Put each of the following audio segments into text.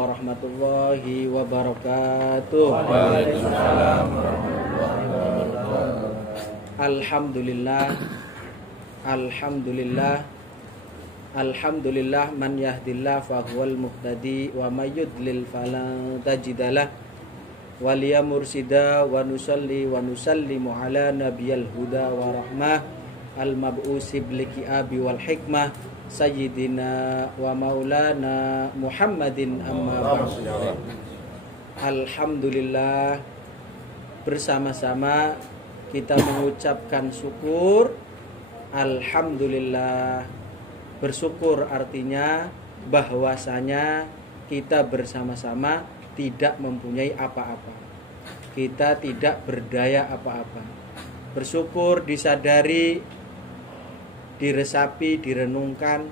warahmatullahi wabarakatuh. Waalaikumsalam warahmatullahi wabarakatuh. Alhamdulillah man yahdillah fahuwal muhtadi wa may yudlil falan tajidalah waliya mursida wa nusalli wa nusallimu ala nabiyil huda wa rahmah al mab'usi bliki abi wal hikmah sayyidina wa maulana Muhammadin amma ba'd. Alhamdulillah, bersama-sama kita mengucapkan syukur. Alhamdulillah, bersyukur artinya bahwasanya kita bersama-sama tidak mempunyai apa-apa. Kita tidak berdaya apa-apa. Bersyukur disadari, diresapi, direnungkan,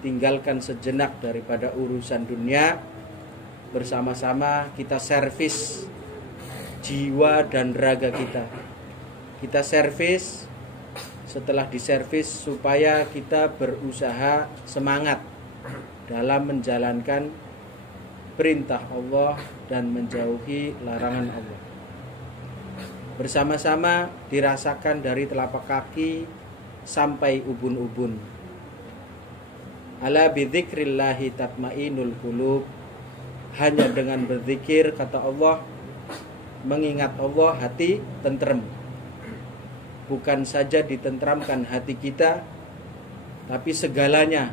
tinggalkan sejenak daripada urusan dunia. Bersama-sama kita servis jiwa dan raga kita. Kita servis, setelah diservis supaya kita berusaha semangat dalam menjalankan perintah Allah dan menjauhi larangan Allah. Bersama-sama dirasakan dari telapak kaki sampai ubun-ubun. Ala bidzikrillahi tatmainul qulub. Hanya dengan berzikir, kata Allah, mengingat Allah, hati tentrem. Bukan saja ditentramkan hati kita, tapi segalanya.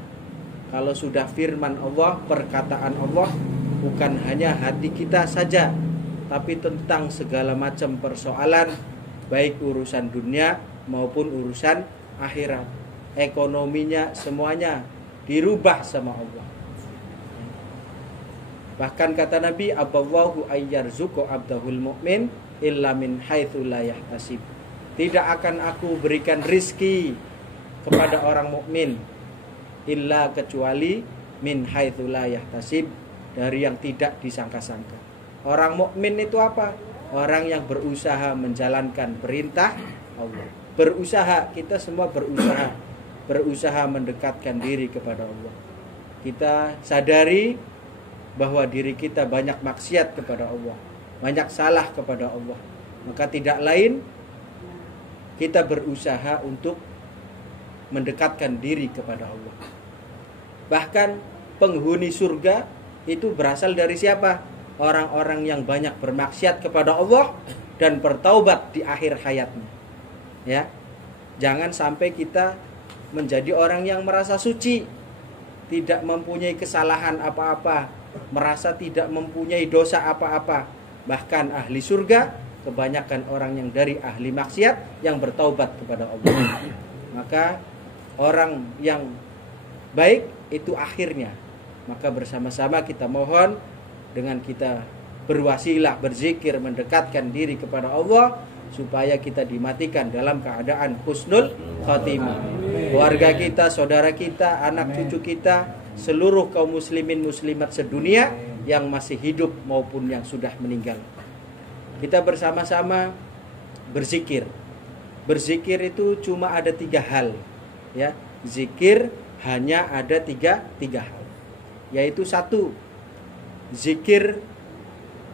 Kalau sudah firman Allah, perkataan Allah, bukan hanya hati kita saja, tapi tentang segala macam persoalan, baik urusan dunia maupun urusan akhirat. Ekonominya semuanya dirubah sama Allah. Bahkan kata Nabi, aballahu ayyarzuqu abdahul mu'min illa min haitsu la yahtasib. Tidak akan aku berikan rizki kepada orang mukmin illa kecuali min haitsu la yahtasib, dari yang tidak disangka-sangka. Orang mukmin itu apa? Orang yang berusaha menjalankan perintah Allah. Berusaha, kita semua berusaha mendekatkan diri kepada Allah. Kita sadari bahwa diri kita banyak maksiat kepada Allah, banyak salah kepada Allah. Maka tidak lain kita berusaha untuk mendekatkan diri kepada Allah. Bahkan penghuni surga itu berasal dari siapa? Orang-orang yang banyak bermaksiat kepada Allah dan bertaubat di akhir hayatnya. Ya. Jangan sampai kita menjadi orang yang merasa suci, tidak mempunyai kesalahan apa-apa, merasa tidak mempunyai dosa apa-apa. Bahkan ahli surga kebanyakan orang yang dari ahli maksiat yang bertaubat kepada Allah. Maka orang yang baik itu akhirnya. Maka bersama-sama kita mohon dengan kita berwasilah, berzikir, mendekatkan diri kepada Allah, supaya kita dimatikan dalam keadaan husnul khatimah. Keluarga kita, saudara kita, anak cucu kita, seluruh kaum muslimin muslimat sedunia yang masih hidup maupun yang sudah meninggal. Kita bersama-sama berzikir. Berzikir itu cuma ada 3 hal, ya. Zikir hanya ada tiga hal, yaitu 1, zikir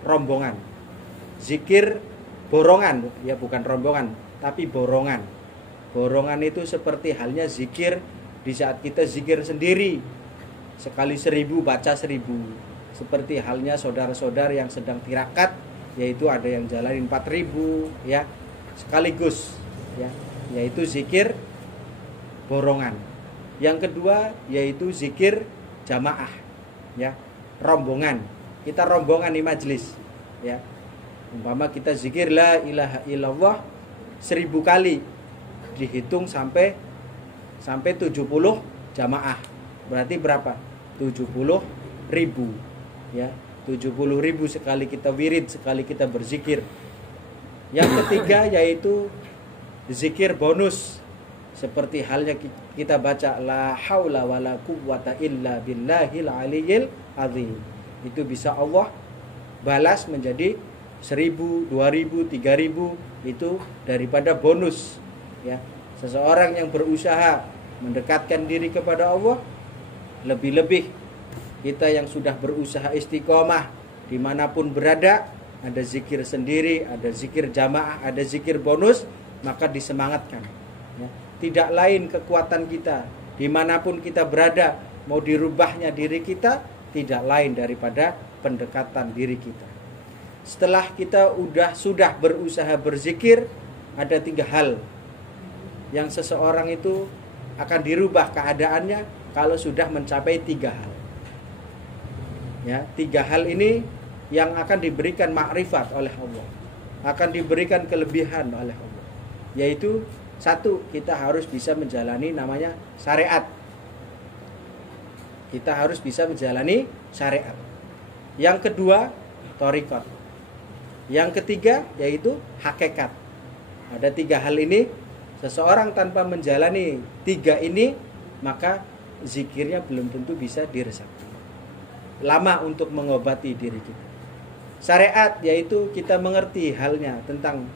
rombongan, zikir borongan, ya bukan rombongan, tapi borongan. Borongan itu seperti halnya zikir di saat kita zikir sendiri, sekali 1000 baca 1000. Seperti halnya saudara-saudara yang sedang tirakat, yaitu ada yang jalanin 4000 ya sekaligus, ya, yaitu zikir borongan. Yang kedua yaitu zikir jamaah, ya, rombongan. Kita rombongan di majelis, ya. Umpama kita zikir la ilaha illallah 1000 kali, dihitung sampai 70 jamaah. Berarti berapa? 70.000, ya. 70.000 sekali kita wirid, sekali kita berzikir. Yang ketiga yaitu zikir bonus, seperti halnya kita baca la haula wala quwwata illa billahil aliyyil azim. Itu bisa Allah balas menjadi 1000, 2000, 3000, itu daripada bonus, ya. Seseorang yang berusaha mendekatkan diri kepada Allah, lebih-lebih Kita yang sudah berusaha istiqomah dimanapun berada, ada zikir sendiri, ada zikir jamaah, ada zikir bonus, maka disemangatkan. Ya. Tidak lain kekuatan kita, dimanapun kita berada, mau dirubahnya diri kita, tidak lain daripada pendekatan diri kita. Setelah kita sudah berusaha berzikir, ada 3 hal yang seseorang itu akan dirubah keadaannya kalau sudah mencapai 3 hal. Ya, 3 hal ini yang akan diberikan makrifat oleh Allah, akan diberikan kelebihan oleh Allah. Yaitu 1, kita harus bisa menjalani namanya syariat. Kita harus bisa menjalani syariat. Yang kedua, thariqat. Yang ketiga yaitu hakikat. Ada 3 hal ini. Seseorang tanpa menjalani 3 ini, maka zikirnya belum tentu bisa diresapi. Lama untuk mengobati diri kita. Syariat yaitu kita mengerti halnya tentang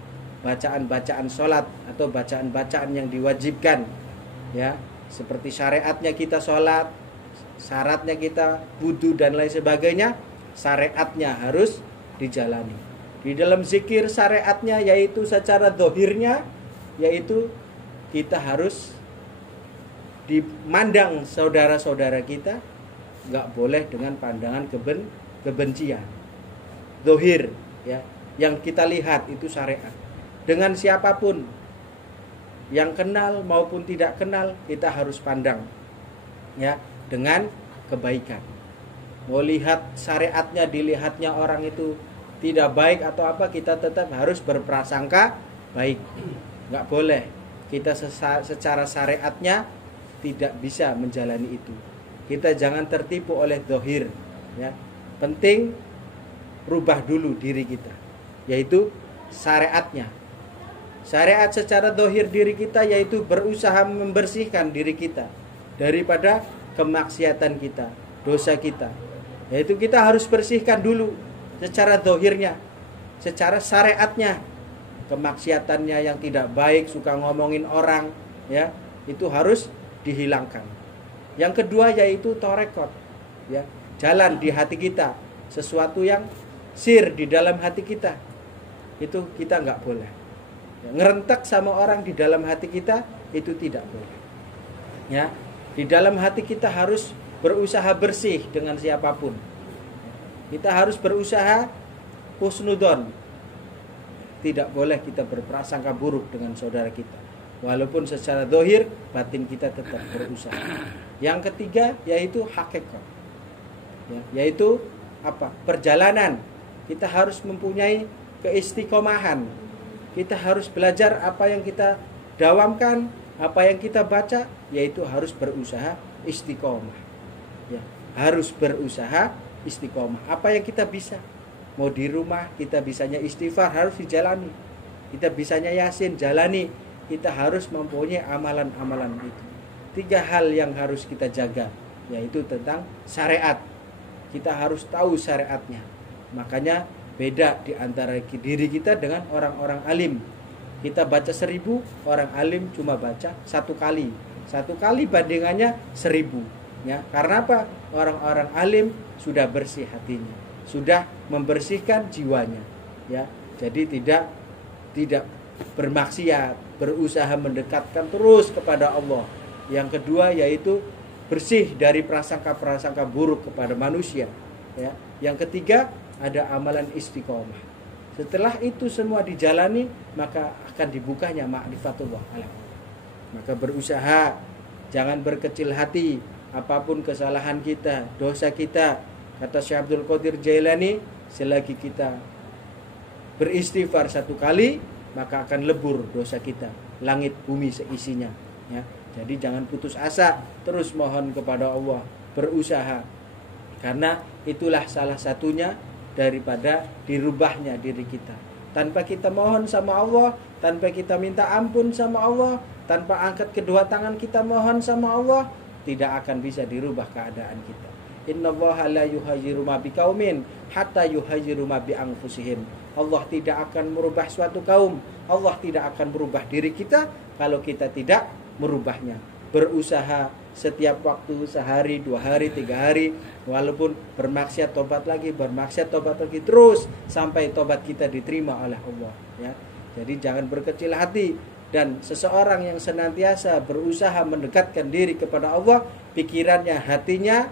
bacaan-bacaan sholat atau bacaan-bacaan yang diwajibkan, ya, seperti syariatnya kita sholat, syaratnya kita wudu dan lain sebagainya, syariatnya harus dijalani. Di dalam zikir syariatnya yaitu secara zahirnya, yaitu kita harus dimandang saudara-saudara kita, nggak boleh dengan pandangan kebencian. Zahir, ya, yang kita lihat itu syariat. Dengan siapapun, yang kenal maupun tidak kenal, kita harus pandang, ya, dengan kebaikan. Mau lihat syariatnya, dilihatnya orang itu tidak baik atau apa, kita tetap harus berprasangka baik. Nggak boleh kita secara syariatnya tidak bisa menjalani itu. Kita jangan tertipu oleh zahir, ya. Penting rubah dulu diri kita, yaitu syariatnya. Syariat secara zahir diri kita yaitu berusaha membersihkan diri kita daripada kemaksiatan kita, dosa kita. Yaitu kita harus bersihkan dulu secara zahirnya, secara syariatnya. Kemaksiatannya yang tidak baik, suka ngomongin orang, ya, itu harus dihilangkan. Yang kedua yaitu thariqat, ya, jalan di hati kita, sesuatu yang sir di dalam hati kita, itu kita nggak boleh. Ya, ngerentak sama orang di dalam hati kita itu tidak boleh. Ya, di dalam hati kita harus berusaha bersih dengan siapapun. Kita harus berusaha husnudzon. Tidak boleh kita berprasangka buruk dengan saudara kita. Walaupun secara zahir, batin kita tetap berusaha. Yang ketiga yaitu hakikat. Ya, yaitu apa? Perjalanan. Kita harus mempunyai keistiqomahan. Kita harus belajar apa yang kita dawamkan, apa yang kita baca, yaitu harus berusaha istiqomah. Ya, harus berusaha istiqomah. Apa yang kita bisa? Mau di rumah kita bisanya istighfar, harus dijalani. Kita bisanya yasin, jalani. Kita harus mempunyai amalan-amalan itu. 3 hal yang harus kita jaga, yaitu tentang syariat. Kita harus tahu syariatnya. Makanya beda di antara diri kita dengan orang-orang alim. Kita baca 1000, orang alim cuma baca 1 kali. 1 kali bandingannya 1000. Ya, karena apa? Orang-orang alim sudah bersih hatinya, sudah membersihkan jiwanya, ya. Jadi tidak bermaksiat, berusaha mendekatkan terus kepada Allah. Yang kedua yaitu bersih dari prasangka-prasangka buruk kepada manusia, ya. Yang ketiga ada amalan istiqomah. Setelah itu semua dijalani, maka akan dibukanya ma'rifatullah. Maka berusaha, jangan berkecil hati. Apapun kesalahan kita, dosa kita, kata Syekh Abdul Qadir Jailani, selagi kita beristighfar 1 kali, maka akan lebur dosa kita, langit bumi seisinya, ya. Jadi jangan putus asa, terus mohon kepada Allah, berusaha, karena itulah salah satunya daripada dirubahnya diri kita. Tanpa kita mohon sama Allah, tanpa kita minta ampun sama Allah, tanpa angkat kedua tangan kita mohon sama Allah, tidak akan bisa dirubah keadaan kita. Innallaha la yughayyiru ma biqaumin hatta yughayyiru ma bi anfusihim. Allah tidak akan merubah suatu kaum, Allah tidak akan merubah diri kita kalau kita tidak merubahnya. Berusaha setiap waktu, sehari, 2 hari, 3 hari, Walaupun bermaksiat tobat lagi, terus sampai tobat kita diterima oleh Allah, ya. Jadi jangan berkecil hati, dan seseorang yang senantiasa berusaha mendekatkan diri kepada Allah, pikirannya, hatinya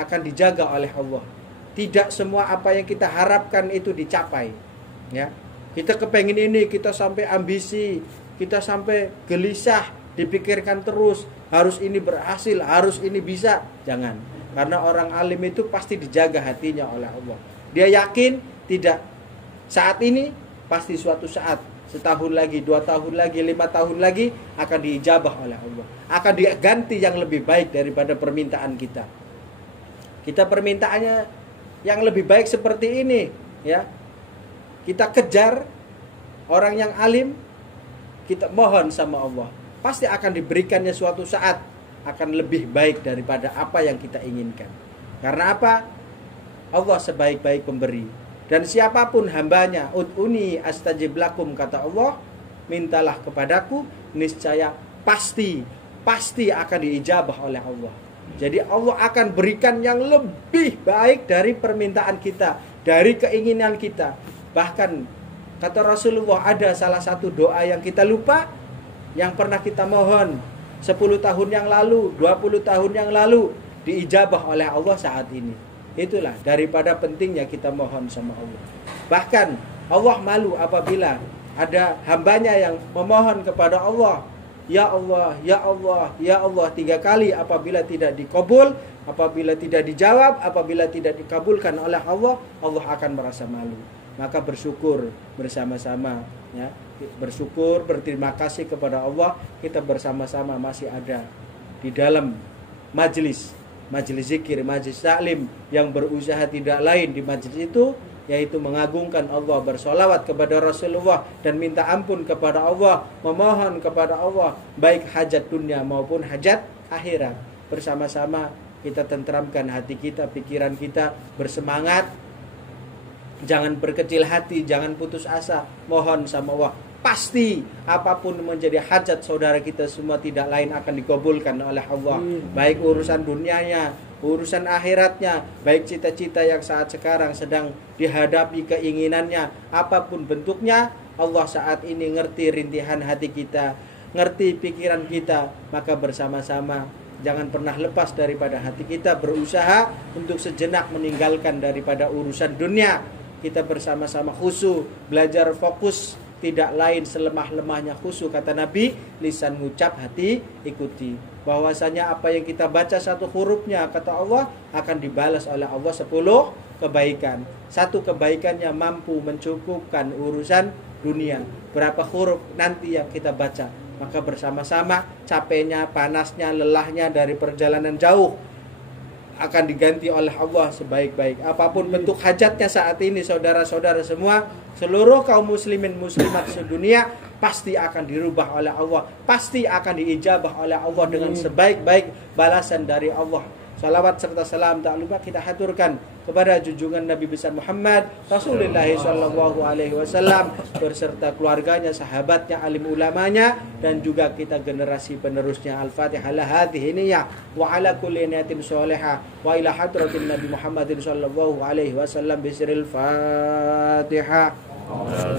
akan dijaga oleh Allah. Tidak semua apa yang kita harapkan itu dicapai, ya. Kita kepengen ini, kita sampai ambisi, kita sampai gelisah, dipikirkan terus, harus ini berhasil, harus ini bisa. Jangan. Karena orang alim itu pasti dijaga hatinya oleh Allah. Dia yakin tidak saat ini, pasti suatu saat, setahun lagi, 2 tahun lagi, 5 tahun lagi akan diijabah oleh Allah. Akan diganti yang lebih baik daripada permintaan kita. Kita permintaannya yang lebih baik seperti ini, ya. Kita kejar orang yang alim, kita mohon sama Allah. Pasti akan diberikannya suatu saat, akan lebih baik daripada apa yang kita inginkan. Karena apa? Allah sebaik-baik pemberi. Dan siapapun hambanya, ud'uni astajib lakum, kata Allah, mintalah kepadaku, niscaya pasti akan diijabah oleh Allah. Jadi Allah akan berikan yang lebih baik dari permintaan kita, dari keinginan kita. Bahkan kata Rasulullah, ada salah satu doa yang kita lupa, yang pernah kita mohon 10 tahun yang lalu, 20 tahun yang lalu, diijabah oleh Allah saat ini. Itulah daripada pentingnya kita mohon sama Allah. Bahkan Allah malu apabila ada hambanya yang memohon kepada Allah, ya Allah, ya Allah, ya Allah 3 kali, apabila tidak dikabul, apabila tidak dijawab, apabila tidak dikabulkan oleh Allah, Allah akan merasa malu. Maka bersyukur bersama-sama, ya. Bersyukur, berterima kasih kepada Allah, kita bersama-sama masih ada di dalam majelis zikir, majelis taklim, yang berusaha tidak lain di majelis itu yaitu mengagungkan Allah, bersolawat kepada Rasulullah, dan minta ampun kepada Allah, memohon kepada Allah baik hajat dunia maupun hajat akhirat. Bersama-sama kita tentramkan hati kita, pikiran kita, bersemangat, jangan berkecil hati, jangan putus asa, mohon sama Allah. Pasti apapun menjadi hajat saudara kita semua tidak lain akan dikabulkan oleh Allah. Baik urusan dunianya, urusan akhiratnya, baik cita-cita yang saat sekarang sedang dihadapi keinginannya, apapun bentuknya, Allah saat ini ngerti rintihan hati kita, ngerti pikiran kita. Maka bersama-sama jangan pernah lepas daripada hati kita, berusaha untuk sejenak meninggalkan daripada urusan dunia. Kita bersama-sama khusyuk, belajar fokus, tidak lain selemah-lemahnya khusyuk, kata Nabi, lisan ngucap, hati ikuti. Bahwasanya apa yang kita baca satu hurufnya, kata Allah, akan dibalas oleh Allah 10 kebaikan. Satu kebaikannya mampu mencukupkan urusan dunia. Berapa huruf nanti yang kita baca, maka bersama-sama capeknya, panasnya, lelahnya dari perjalanan jauh akan diganti oleh Allah sebaik-baik. Apapun bentuk hajatnya saat ini, saudara-saudara semua, seluruh kaum muslimin muslimat sedunia pasti akan dirubah oleh Allah, pasti akan diijabah oleh Allah dengan sebaik-baik balasan dari Allah. Salawat serta salam tak lupa kita haturkan kepada junjungan Nabi besar Muhammad Rasulullah sallallahu alaihi wasallam berserta keluarganya, sahabatnya, alim ulamanya, dan juga kita generasi penerusnya. Al-Fatihah la hadhihi niyyah wa ala kulli niyatin shalihah wa ila hadratin Nabi Muhammadin sallallahu alaihi wasallam bisril Fatihah. Allahumma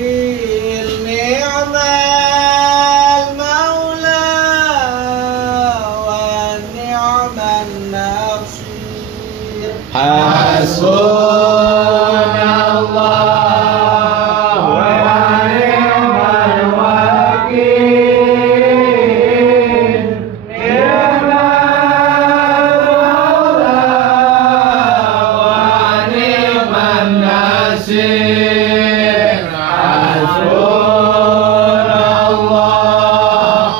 الوكيل نعم المولى ونعم النصير حسبنا الله ونعم الوكيل نعم المولى ونعم النصير حسبنا الله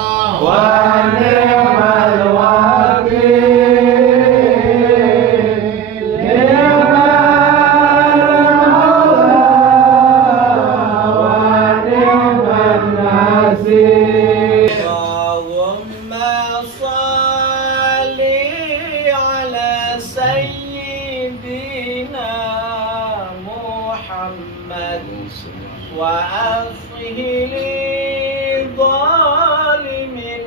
ونعم الوكيل نعم المولى ونعم النصير اللهم صل على سيدنا محمد وأصله للظالمين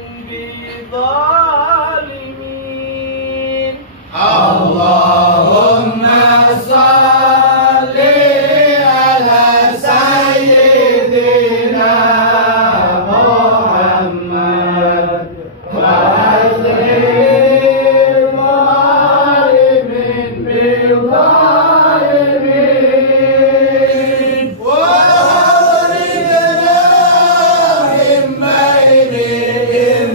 بظالمين اللهم صل على سيدنا محمد وأصله للظالمين بظالمين وأخرجنا من بينهم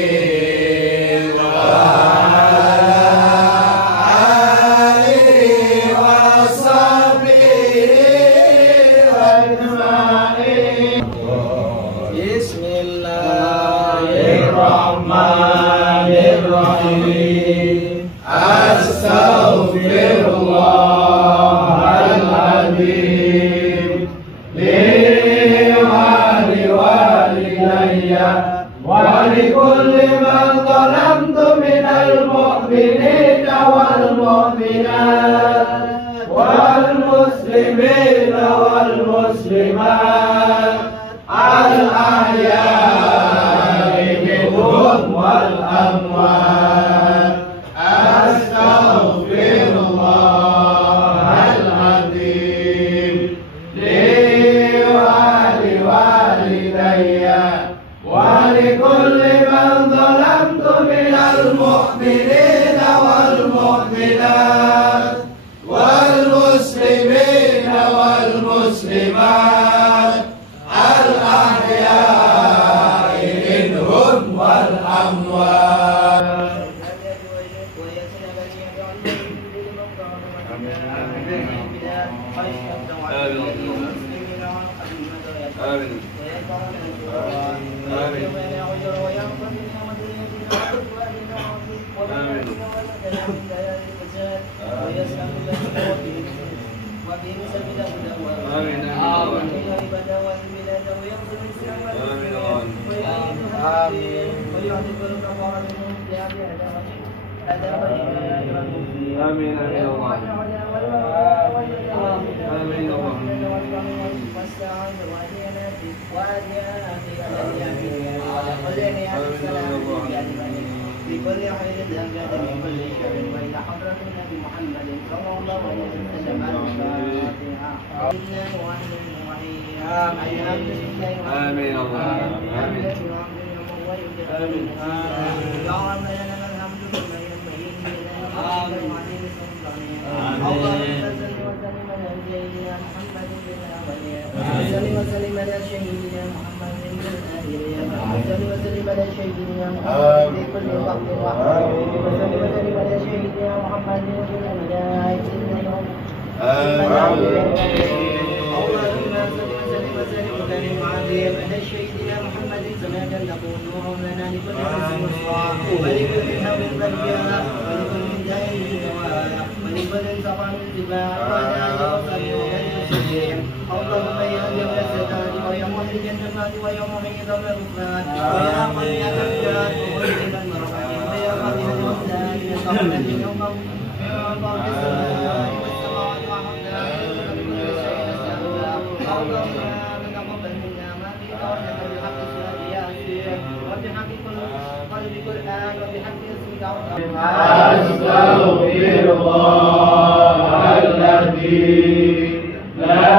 سالمين وعلى آله وصحبه أجمعين بسم الله الرحمن الرحيم أستغفر الله العظيم لي ولوالدي ولكل من ظلمت من المؤمنين والمؤمنات والمسلمين والمسلمات الأحياء منهم والأموات أستغفر الله العظيم لي ولوالدي ولكل من ظلمت من المؤمنين والمؤمنات والمسلمين والمسلمات الأحياء منهم والأموات آمين يا الله. آمين يا الله. بكل خير زكاة من كل شر وإلى حضرة النبي محمد صلى الله عليه وسلم الفاتحة. آمين الله. آمين. اللهم لنا الحمد كما ينبغي لجلال وعظيم سلطانك. اللهم صل وسلم على سيدنا محمد في الأولين وصل وسلم على سيدنا محمد في الآخرين وصل وسلم على سيدنا محمد في كل وقت وحد وصل وسلم على سيدنا محمد في الأولين يوم اللهم صل وسلم وبارك وعظيم على سيدنا محمد كما تكون نورا لنا لكل نفس مصطفى ولكل هوى برجاء ولكل داء دواء ولكل سقم اتباع وعلى اله وصحبه وسلم. اللهم يا جبل الزكاة ويا مخرج النفات ويا محيط الرحمن ويا قوي الرجال ومجيب المرحمين ويا قوي الرحمن من قبل يوم من فوق السماء والسماوات وحمدها بكل شيء نستغفر. اللهم تقبل منا ما في قولك بحق الشهادة وبحق قلب القرآن وبحق اسمك Astaghfirullahaladzim, la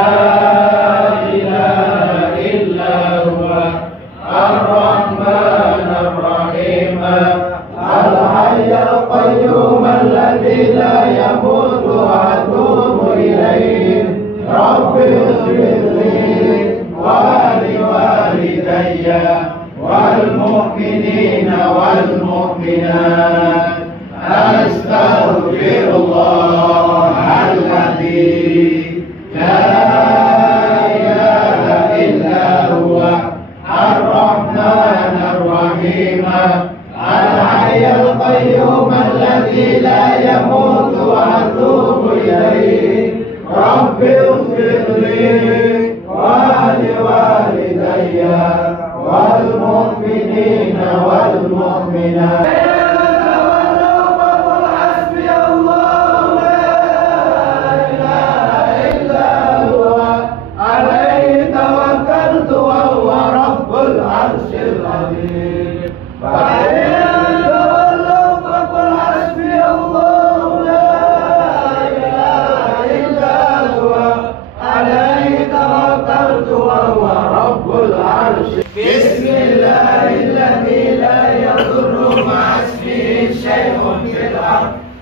ilaha illa huwa ar-Rahman ar-Rahim, al-Hayy al-Qayyum alladhi la yamutu wa atubu ilayhi, Rabbi ighfirli wa liwalidayya wal mu'minina wal mu'minat. Astaghfirullahaladzim, la ilaha illa huwa ar-Rahman ar-Rahim, al-Hayy al-Qayyum alladhi la yamutu wa atubu ilayhi, Rabbi ighfirli wa liwalidayya wal mu'minina wal mu'minat.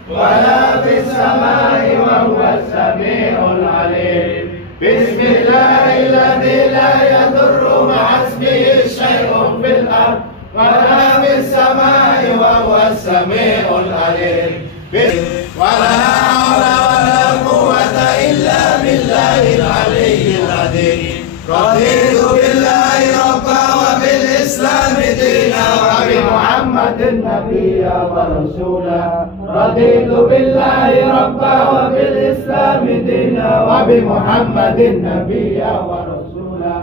ولا في السماء وهو السميع العليم. بسم الله الذي لا يضر مع اسمه شيء في الأرض ولا في السماء وهو السميع العليم. ولا حول ولا قوة إلا بالله العلي العظيم. رضيت بالله ربا وبالإسلام دينا وبمحمد نبيا ورسولا. رضيت بالله ربا وبالإسلام دينا وبمحمد نبيا ورسولا.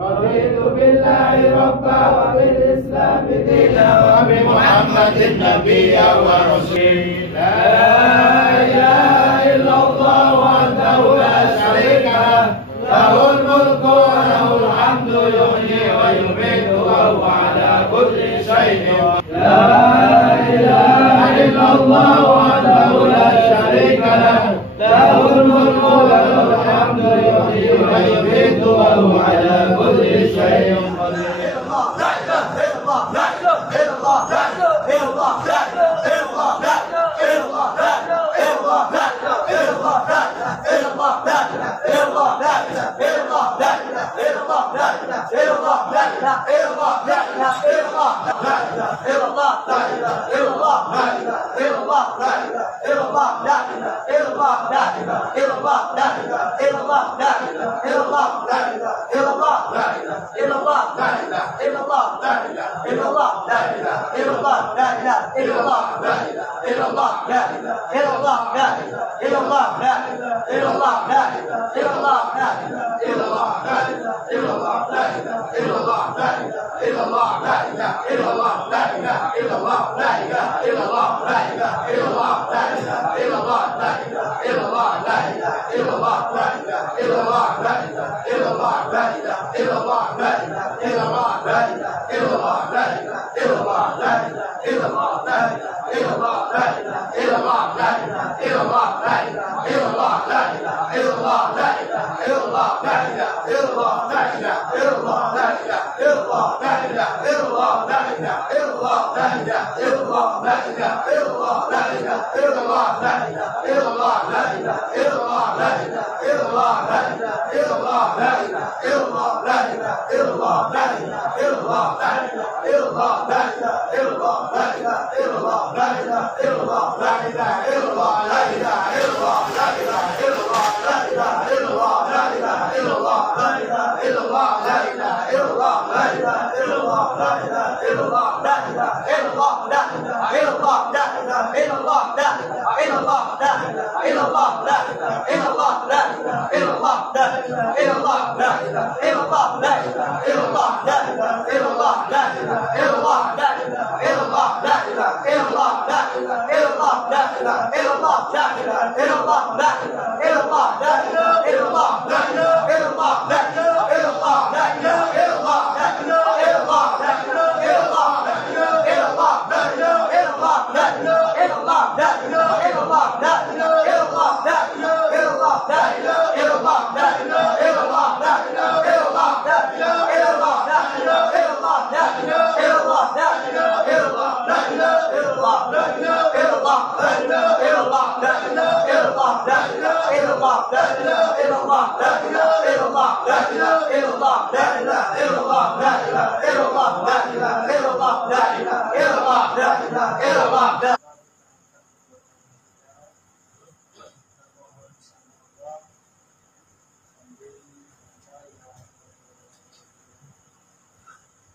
رضيت بالله ربا وبالإسلام دينا وبمحمد نبيا ورسولا. لا إله إلا الله وحده لا شريك له، له الملك وله الحمد يحيي ويميت وهو على كل شيء. لا إله إلا الله وحده لا شريك له، له الملك وله الحمد يحيي ويميت وهو على كل شيء قدير.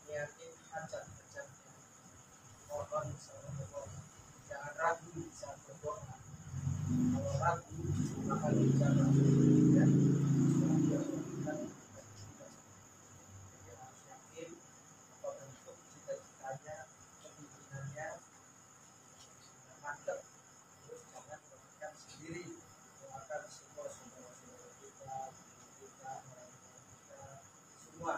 Yakin hajat-hajatnya, mohon sama Allah. Jangan ragu saat berdoa. Kalau ragu maka bicara ya. Yakin apa bentuk cita-citanya, keinginannya mantap. Terus jangan melakukan sendiri, doakan semua saudara-saudara kita, orang kita semua.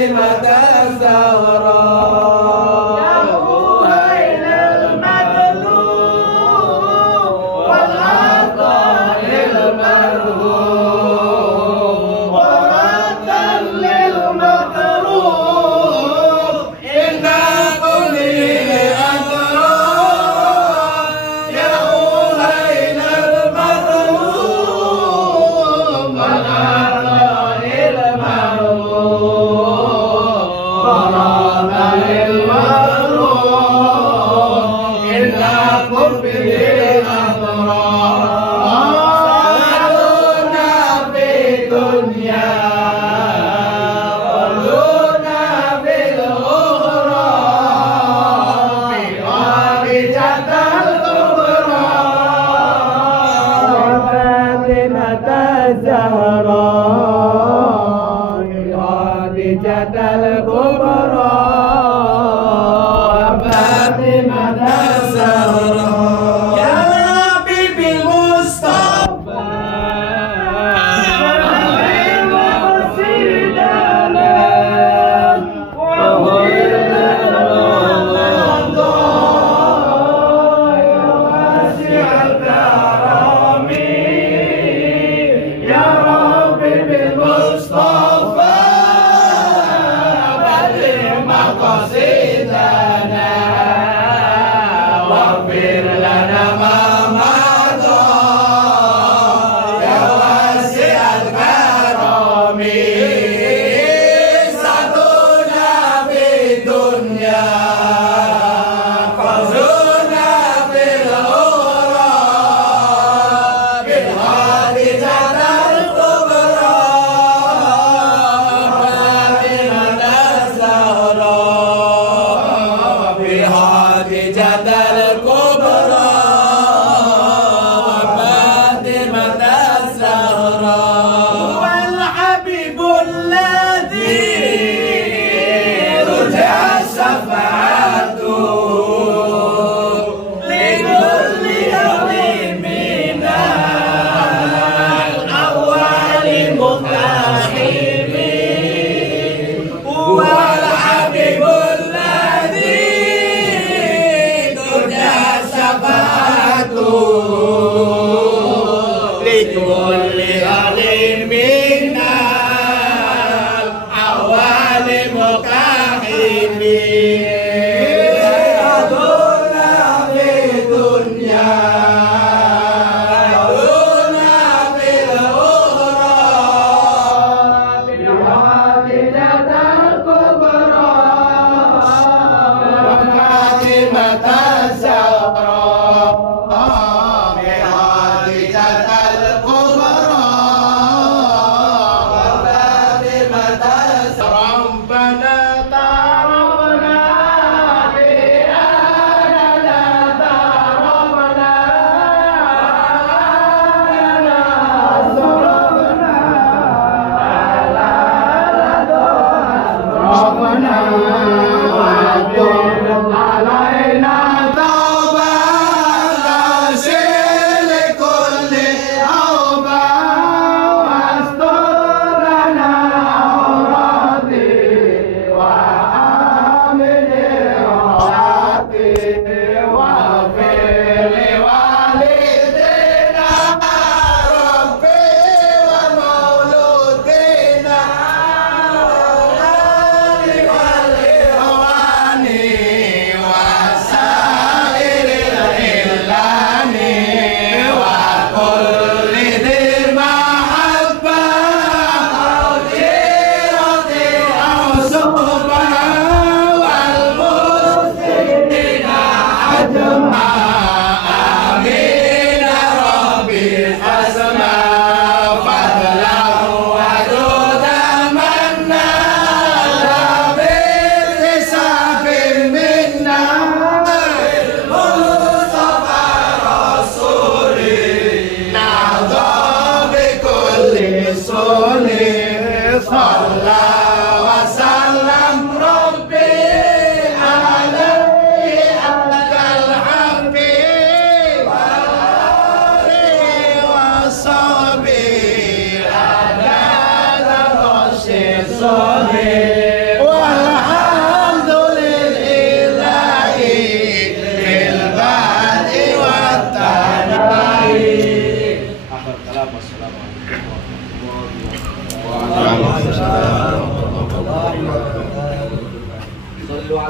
فاطمة الزهراء يا بويل المظلوم والعطاء المرهوب وردا للمكروه إنا كل أدرار يا بويل المظلوم والعطاء المرهوب وردا للمكروه إنا كل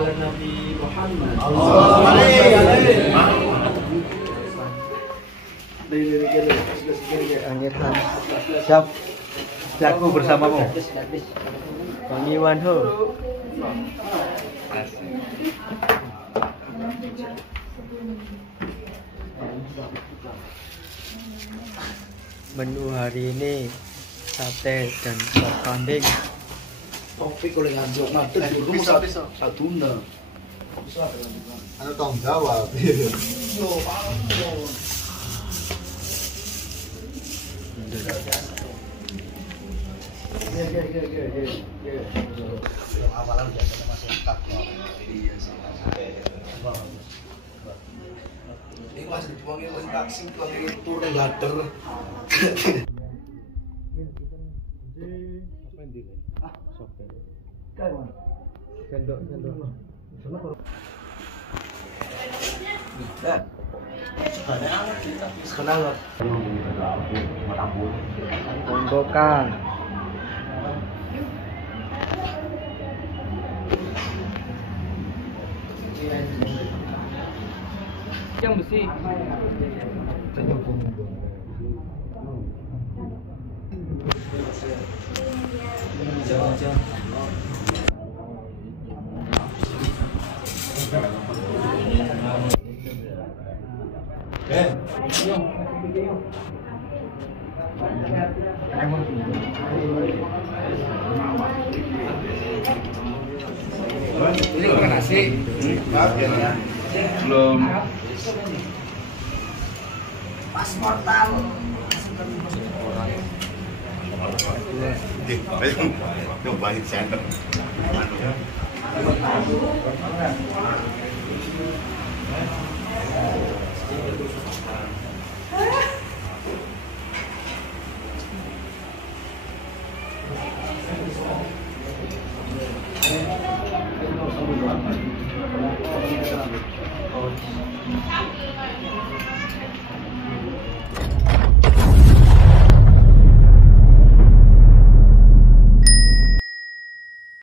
ala Nabi Muhammad. Siap. Aku bersamamu. Bang Iwan Ho. Menu hari ini sate dan sop kambing. Topik oleh nganjuk matur itu satu undang. Ana tanggung jawab. Awalan biasanya masih tak. Iya sih. Ini masih dibuangin masih taksi buangin turun gater. Sendok. Sekarang Tonggokan. Yang besi. ini bukan nasi. Belum. Pas mortal. Ayo balik center.